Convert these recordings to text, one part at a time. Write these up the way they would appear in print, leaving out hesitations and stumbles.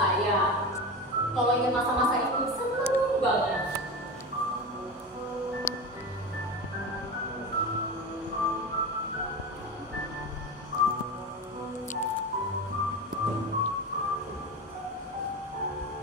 Saya kalau ingat masa-masa itu seneng banget.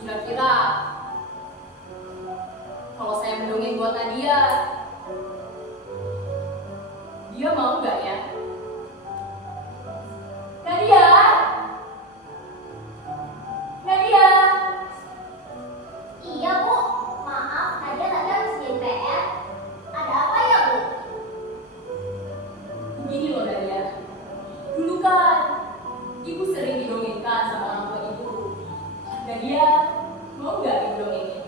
Kira-kira kalau saya mendongeng buat Nadia, dia mau nggak ya? Nadia? Nadia? Iya, Bu. Maaf, Nadia tadi harus jadi PR. Ada apa ya, Bu? Begini loh Nadia, dulu kan ibu sering didongengkan sama orang tua ibu. Nadia, mau nggak didongengin?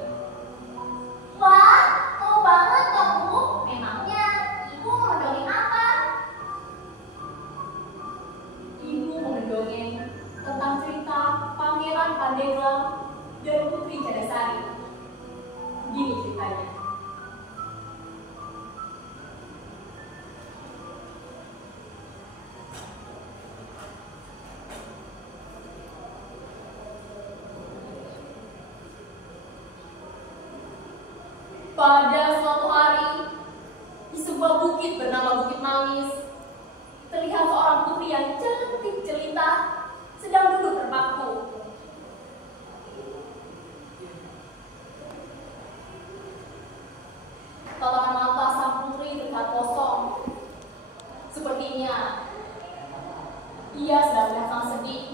Wah, mau banget dong, Bu. Memangnya Ibu mau mendongeng apa? Ibu mau mendongeng tentang cerita Pangeran Pandeglang dan Putri Cadasari. Begini ceritanya. Pada suatu hari, di sebuah bukit bernama Bukit Manis, terlihat seorang putri yang cantik jelita sedang duduk terpaku. Tatapan mata sang putri terlihat kosong. Sepertinya ia sedang terlihat sangat sedih.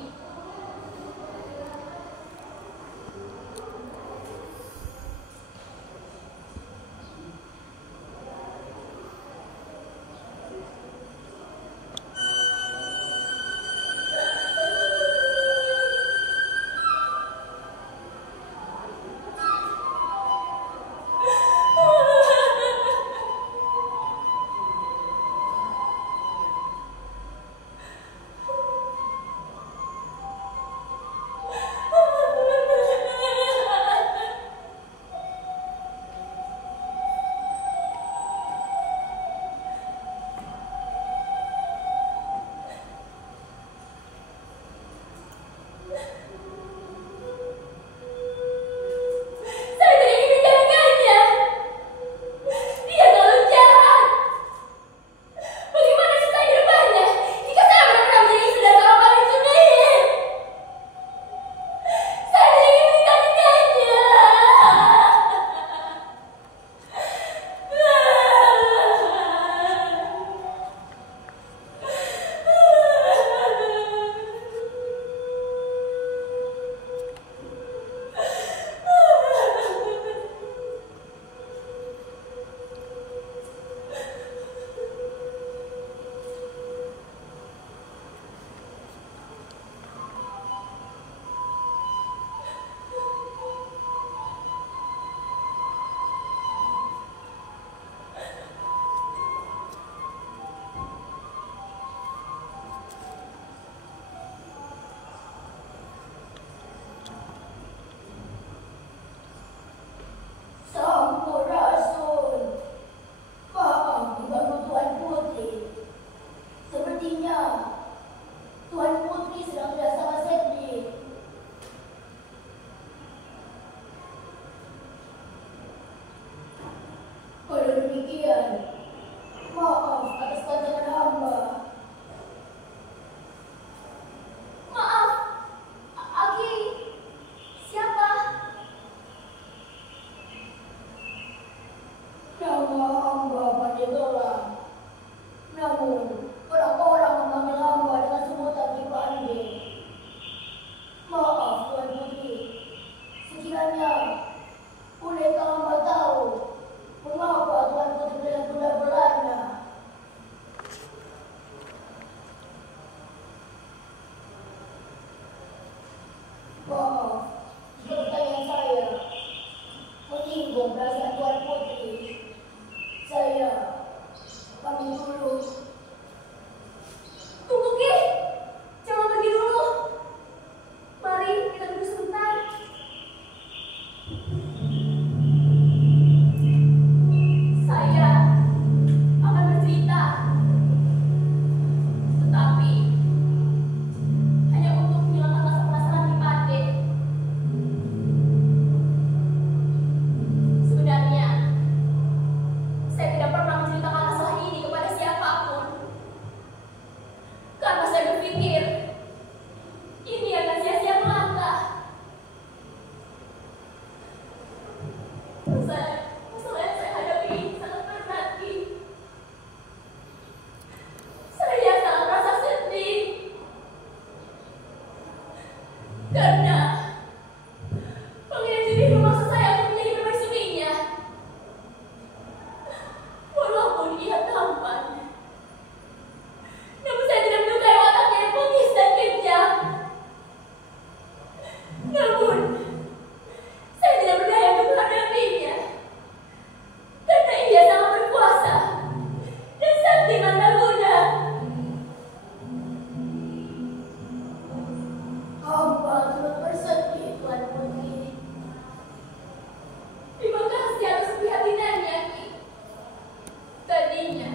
Karena Pangeran Juni memaksa saya untuk menjadi permaisurinya. Walaupun ia tampan, namun saya tidak menyukai wataknya yang bengis dan kejam. Namun, saya tidak berdaya untuk menghadapinya. Karena ia sangat berkuasa dan sakti mandraguna. Hamba turut bersedih, Tuan Putri. Terima kasih atas keprihatinannya, Ki. Tadinya,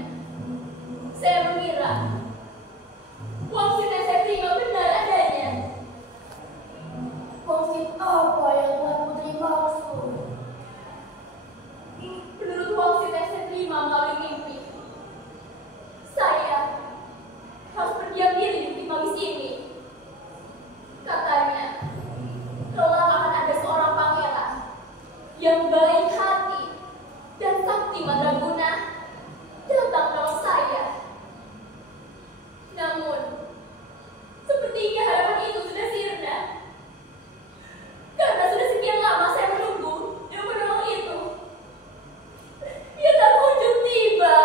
saya mengira wangsit yang saya terima benar adanya. Wangsit apa yang Tuan Putri maksud? Menurut wangsit yang saya terima melalui mimpi, saya harus berdiam diri di bukit magis ini. Katanya, kelak akan ada seorang pangeran yang baik hati dan sakti mandraguna datang menolong saya. Namun, sepertinya harapan itu sudah sirna. Karena sudah sekian lama saya menunggu yang penolong itu. Ia tak kunjung tiba.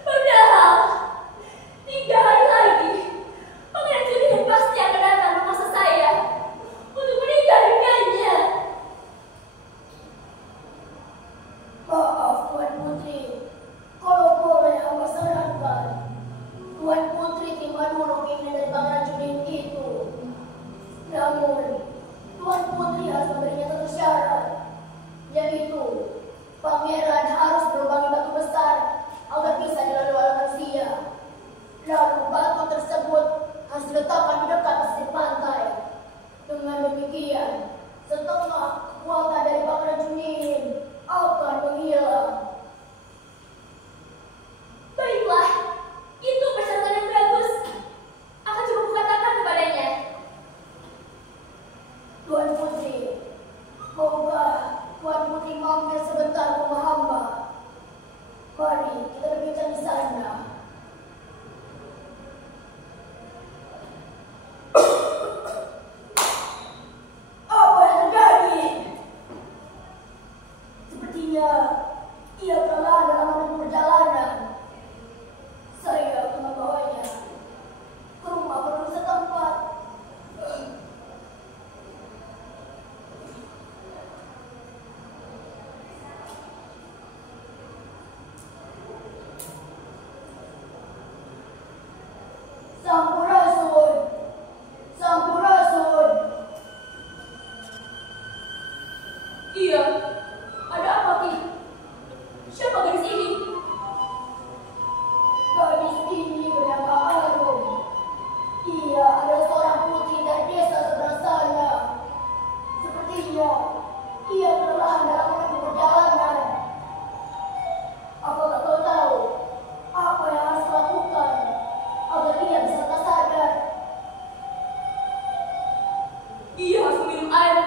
Padahal 3 hari lagi Pangeran Juni pasti akan datang memaksa saya untuk menikah dengannya. Maaf, Tuan Putri. Kalau boleh hamba sarankan, Tuan Putri terima dulu keinginan dari Pangeran Juni itu. Namun, Tuan Putri harus memberinya satu syarat, yaitu Pangeran harus melubangi batu besar agar bisa dilalui oleh manusia. Lalu batu tersebut harus diletakkan di dekat pesisir pantai. Dengan demikian, setengah kekuatan dari Pangeran Junin akan menghilang. Baiklah, itu persyaratan yang bagus. Akan coba kukatakan kepadanya. Tuan Putri, moga Tuan Putri mampir sebentar ke rumah hamba. Mari kita berbincang di sana. Apa yang terjadi? Sepertinya ia telah dalam menempuh perjalanan. Saya akan membawanya ke rumah penduduk setempat. Sampurasun, Sampurasun. Iya, ada apa, Ki? Siapa gadis ini? Gadis ini bernama Arum. Ia adalah seorang putri dari desa seberang sana. Sepertinya ia kelelahan dalam menempuh perjalanan. Apakah kau tahu apa yang harus kau lakukan agar ia bisa lekas sadar? Ia harus minum air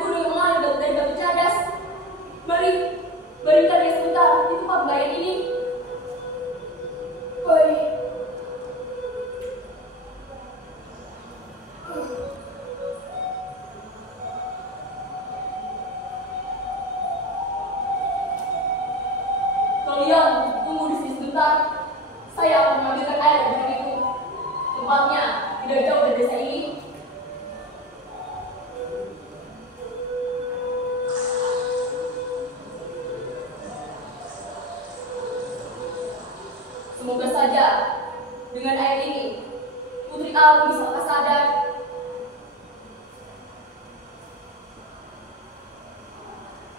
gunung yang mengalir dari batu cadas. Berikan dia sebentar di tempat pembayaran ini. Baik. Kalian tunggu di sini sebentar. Saya akan mengambilkan air dari gunung itu. Tempatnya tidak jauh dari desa ini. Semoga saja dengan air ini Putri Arum bisa lekas sadar.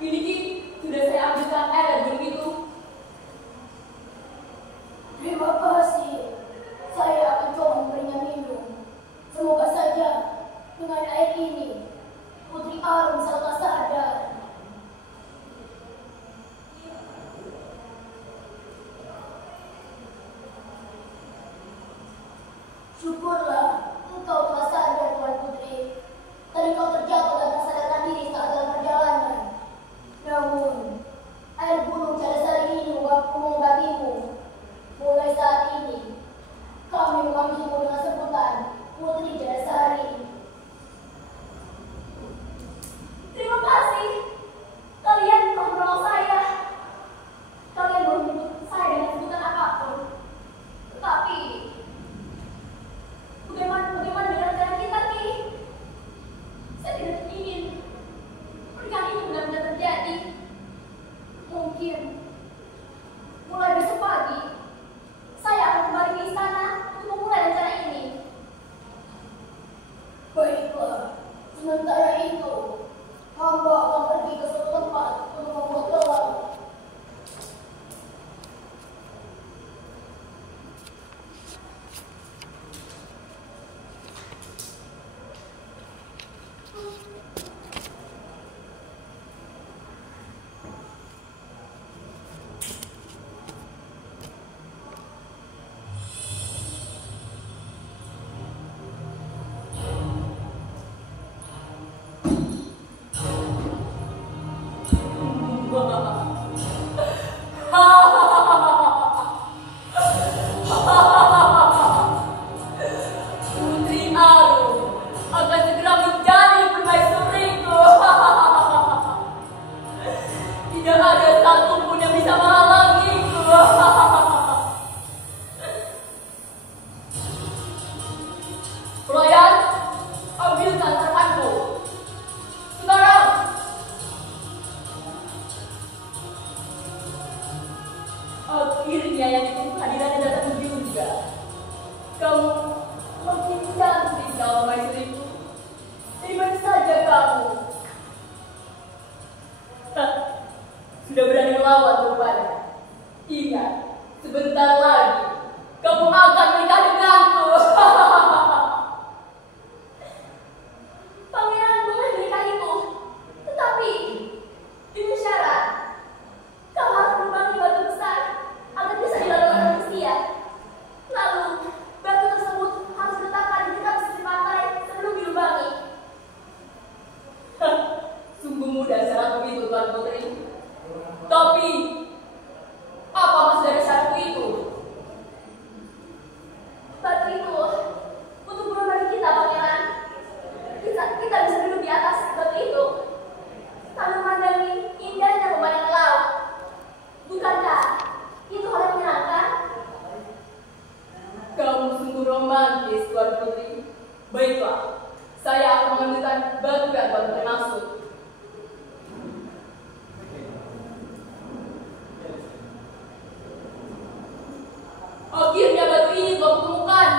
Ini Ki, sudah saya ambilkan air dari gunung itu. Terima kasih. Saya akan coba memberinya minum. Semoga saja dengan air ini Putri Arum bisa lekas sadar. Syukurlah engkau Sementara itu, hamba akan pergi ke suatu tempat untuk membuat gelang. Putri Arum akan segera menjadi permaisuriku. Tidak ada satupun yang bisa menghalangiku. Pelayan, ambilkan sarapanku. Sekarang. Akhirnya yang ditunggu hadirannya datang juga. Kamu makin cantik kalau maisuriku. Dari mana saja kamu? Sudah berani melawan rupanya. Ingat, sebentar lagi kamu akan menikah denganku. Pangeran boleh menikahiku, tetapi dengan syarat kau harus menebangi batu besar agar bisa dilalui oleh manusia. Lalu batu tersebut harus diletakkan di dekat sisi pantai sebelum dilubangi. Sungguh mudah syaratku itu, Tuan Putri. Tapi apa maksud dari syaratku itu? Batu itu untuk berbagi kita, Pangeran. Kita bisa duduk di atas batu itu sambil memandangi indahnya pemandangan laut. Bukankah itu hal yang menyenangkan? Kamu sungguh romantis, Tuan Putri. Baiklah, saya akan mengambilkan batu yang Tuan Putri maksud. Akhirnya batu ini kau temukan.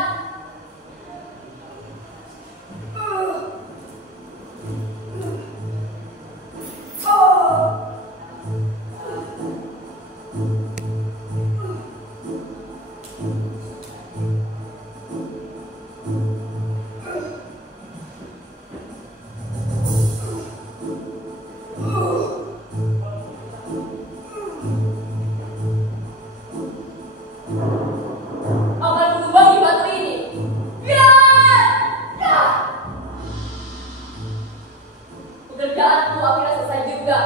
Akan kubangi batu ini. Ya! Ya! Pekerjaanku akhirnya selesai juga.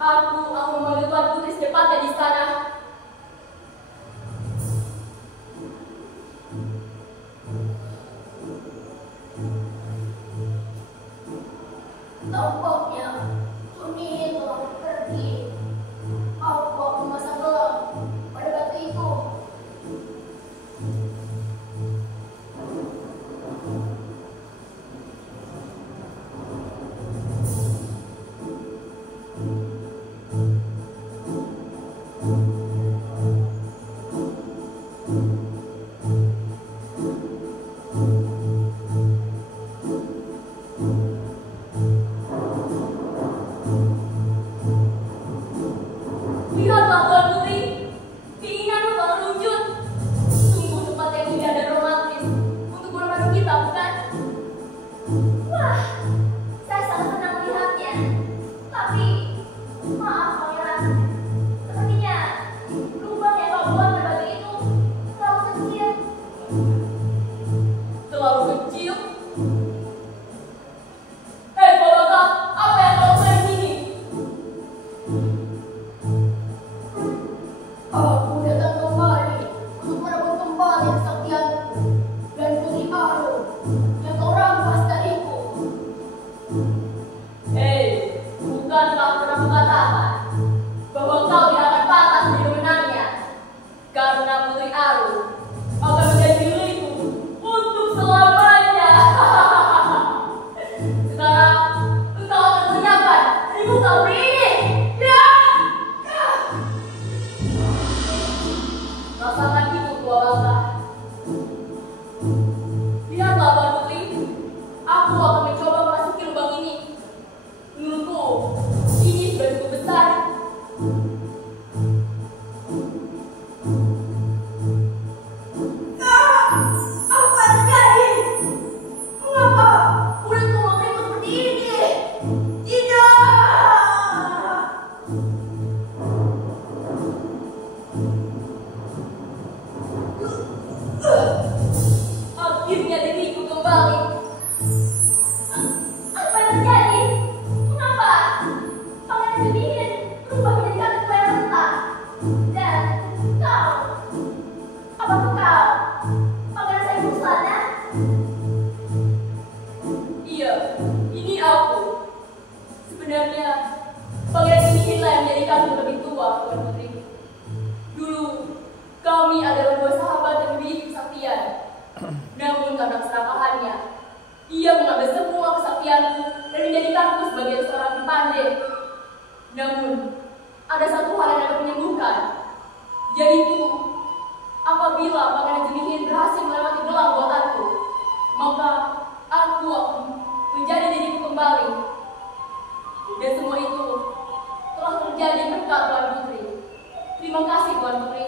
Aku akan memanggil Tuan Putri secepatnya di sana. Tampaknya Suni itu pergi. Aku memasang gelang pada batu itu. Lihatlah, Tuan Putri. Keinginanmu telah terwujud. Sungguh tempat yang indah dan romantis untuk bulan madu kita, bukan? Wah, saya sangat senang melihatnya. Tapi, maaf, Pangeran. Sepertinya lubang yang kau buat pada batu itu terlalu kecil. Terlalu kecil? Hei, Kolaka, apa yang kau lakukan di sini? Aku datang kemari untuk merebut kembali kesaktianku dan Putri Arum yang kau rampas dariku. Hei, bukankah pernah kukatakan bahwa kau tidak akan pantas menjadi pemenangnya? Karena Putri Arum akan menjadi milikku untuk selamanya. diriku kembali. Apa yang terjadi? Kenapa Pangeran Judihin berubah menjadi kakek bayar renta? Dan kau, apakah kau Pangeran Saiful Sana? Iya, ini aku. Sebenarnya Pangeran Judihin lah yang menjadikanku lebih tua, Tuan Putri. Dulu kami adalah dua sahabat yang memiliki kesaktian. Namun karena keserakahannya, ia mengambil semua kesaktianku dan menjadikanku sebagai seorang pandai. Namun, ada satu hal yang dapat menyembuhkan, yaitu apabila Pangeran Judihin berhasil melewati gelang buatanku, maka aku akan menjadi diriku kembali. Dan semua itu telah terjadi berkat Tuan Putri. Terima kasih Tuan Putri.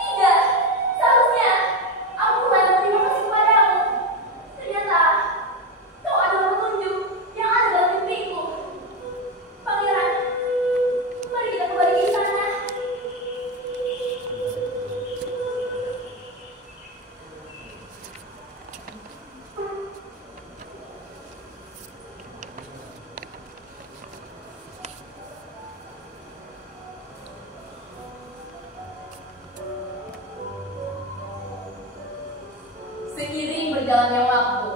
Tidak, seharusnya aku lah yang berterima kasih kepadamu. Ternyata kau adalah petunjuk yang ada dalam mimpiku. Pangeran, mari kita kembali ke sana. Seiring berjalannya waktu,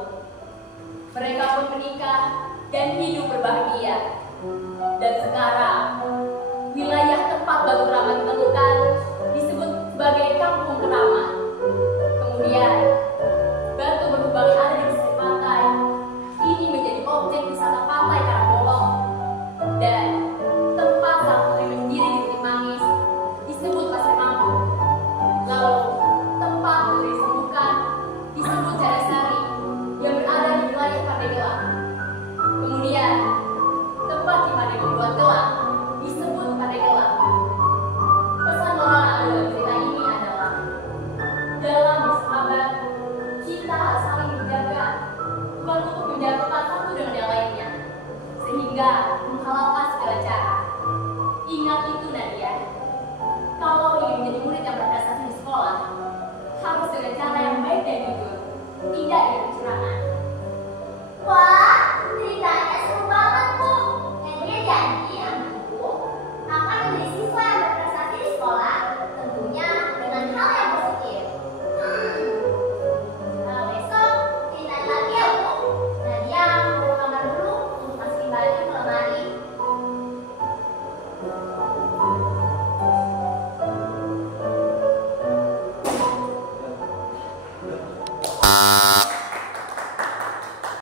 mereka pun menikah dan hidup berbahagia. Dan sekarang, wilayah tempat Batu Keramat ditemukan disebut sebagai Kampung Keramat. Kemudian, batu berlubang yang ada di pesisir pantai ini menjadi objek wisata pantai Karangbolong. Dan tempat sang putri berdiri di titik Mangis disebut Pasir Mampu. Lalu, tempat putri disembuhkan disebut Caresari yang berada di wilayah Pandeglang. Kemudian, tempat di mana membuat gelang disebut Pandeglang. Pesan moral yang ada dalam cerita ini adalah dalam bersahabat, kita harus saling menjaga, bukan untuk menjatuhkan satu dengan yang lainnya, sehingga menghalalkan segala cara. Ingat itu Nadia, kalau ingin menjadi murid yang berprestasi di sekolah, harus dengan cara yang baik dan jujur, tidak dengan kecurangan.